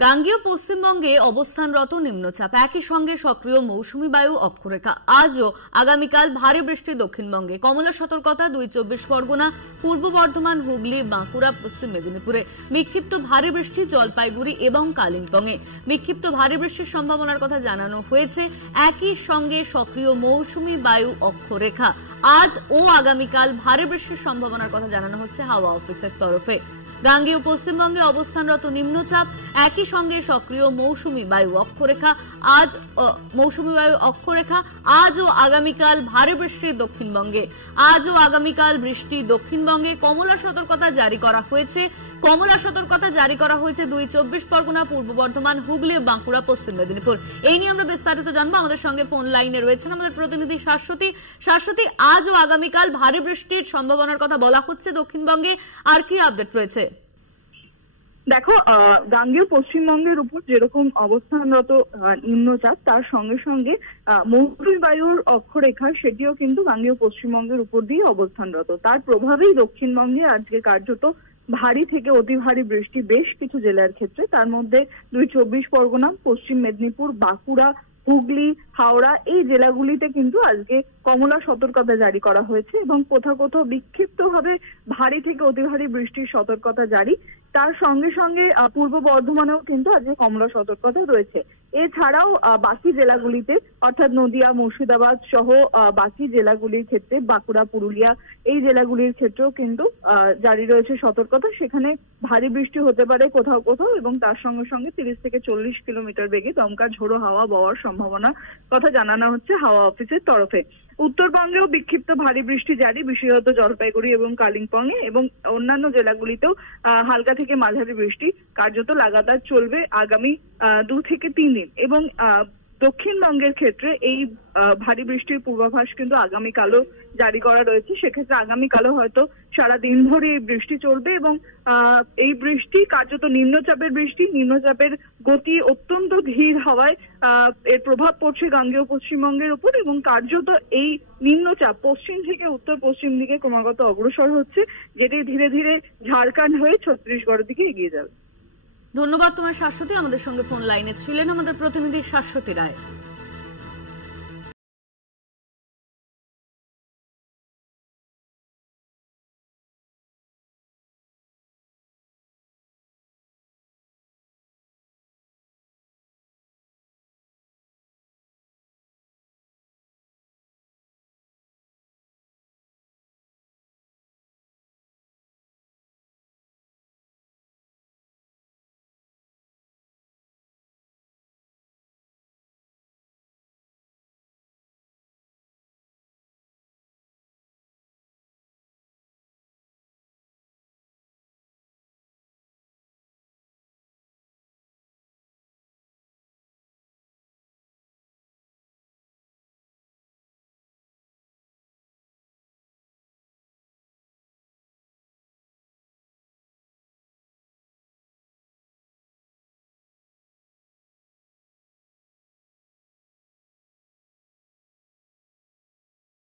গাঙ্গেয় পশ্চিমবঙ্গে অবস্থানরত নিম্নচাপ একই সঙ্গে সক্রিয় মৌসুমী বায়ু অক্ষরেখা আজও আগামীকাল ভারী বৃষ্টি দক্ষিণবঙ্গে কমলা সতর্কতা ২ পরগনা পূর্ব বর্ধমান হুগলি বাঁকুড়া পশ্চিম মেদিনীপুরে বিক্ষিপ্ত ভারী বৃষ্টি জলপাইগুড়ি এবং কালিম্পংয়ে বিক্ষিপ্ত ভারী বৃষ্টির সম্ভাবনার কথা জানানো হয়েছে একই সঙ্গে সক্রিয় মৌসুমী বায়ু অক্ষরেখা আজ ও আগামীকাল ভারী বৃষ্টির সম্ভাবনার কথা জানানো হচ্ছে হাওয়া অফিসের তরফে। গাঙ্গেয় পশ্চিমবঙ্গে অবস্থানরত নিম্নচাপ একই সঙ্গে সক্রিয় মৌসুমী বায়ু অক্ষরেখা আজ ও আগামীকাল ভারী বৃষ্টি দক্ষিণবঙ্গে কমলা সতর্কতা জারি করা হয়েছে ২ পরগনা পূর্ব বর্ধমান হুগলি বাঁকুড়া পশ্চিম মেদিনীপুর। এই নিয়ে আমরা বিস্তারিত জানবো। আমাদের সঙ্গে ফোন লাইনে রয়েছেন আমাদের প্রতিনিধি শাশ্বতী। আজ ও আগামীকাল ভারী বৃষ্টির সম্ভাবনার কথা বলা হচ্ছে দক্ষিণবঙ্গে, আর কি আপডেট রয়েছে? দেখো, গাঙ্গেয় পশ্চিমবঙ্গের উপর যেরকম অবস্থানরত নিম্নচাপ তার সঙ্গে সঙ্গে মৌসুমী বায়ুর অক্ষরেখা সেটিও কিন্তু গাঙ্গেয় পশ্চিমবঙ্গের উপর দিয়ে অবস্থানরত। তার প্রভাবেই দক্ষিণবঙ্গে আজকে কার্যত ভারী থেকে অতি ভারী বৃষ্টি বেশ কিছু জেলার ক্ষেত্রে, তার মধ্যে ২ পরগনা, পশ্চিম মেদিনীপুর, বাঁকুড়া, হুগলি, হাওড়া এই জেলাগুলিতে কিন্তু আজকে কমলা সতর্কতা জারি করা হয়েছে এবং কোথাও কোথাও বিক্ষিপ্তভাবে ভারী থেকে অতি ভারী বৃষ্টির সতর্কতা জারি। তার সঙ্গে সঙ্গে পূর্ব বর্ধমানেও কিন্তু আজকে কমলা সতর্কতা রয়েছে। এছাড়াও বাকি জেলাগুলিতে অর্থাৎ নদিয়া, মুর্শিদাবাদ সহ বাকি জেলাগুলির ক্ষেত্রে বাঁকুড়া, পুরুলিয়া এই জেলাগুলির ক্ষেত্রেও কিন্তু জারি রয়েছে সতর্কতা। সেখানে ভারী বৃষ্টি হতে পারে কোথাও কোথাও এবং তার সঙ্গে সঙ্গে ৩০ থেকে ৪০ কিলোমিটার বেগে দমকা ঝোড়ো হাওয়া বওয়ার সম্ভাবনা কথা জানানো হচ্ছে হাওয়া অফিসের তরফে। উত্তরবঙ্গেও বিক্ষিপ্ত ভারী বৃষ্টি জারি, বিশেষত জলপাইগুড়ি এবং কালিম্পংয়ে এবং অন্যান্য জেলাগুলিতেও হালকা থেকে মাঝারি বৃষ্টি কার্যত লাগাতার চলবে আগামী ২ থেকে ৩ দিন। এবং দক্ষিণবঙ্গের ক্ষেত্রে এই ভারী বৃষ্টির পূর্বাভাস কিন্তু আগামীকালও জারি করা রয়েছে। সেক্ষেত্রে আগামীকালও হয়তো সারাদিন ধরে এই বৃষ্টি চলবে এবং এই বৃষ্টি কার্যত নিম্নচাপের গতি অত্যন্ত ধীর হওয়ায় এর প্রভাব পড়ছে গাঙ্গেয় পশ্চিমবঙ্গের উপর এবং কার্যত এই নিম্নচাপ পশ্চিম থেকে উত্তর পশ্চিম দিকে ক্রমাগত অগ্রসর হচ্ছে, যেটি ধীরে ধীরে ঝাড়খণ্ড হয়ে ছত্তিশগড়ের দিকে এগিয়ে যাবে। ধন্যবাদ তোমার শাশ্বতী। আমাদের সঙ্গে ফোন লাইনে ছিলেন আমাদের প্রতিনিধি শাশ্বতী রায়।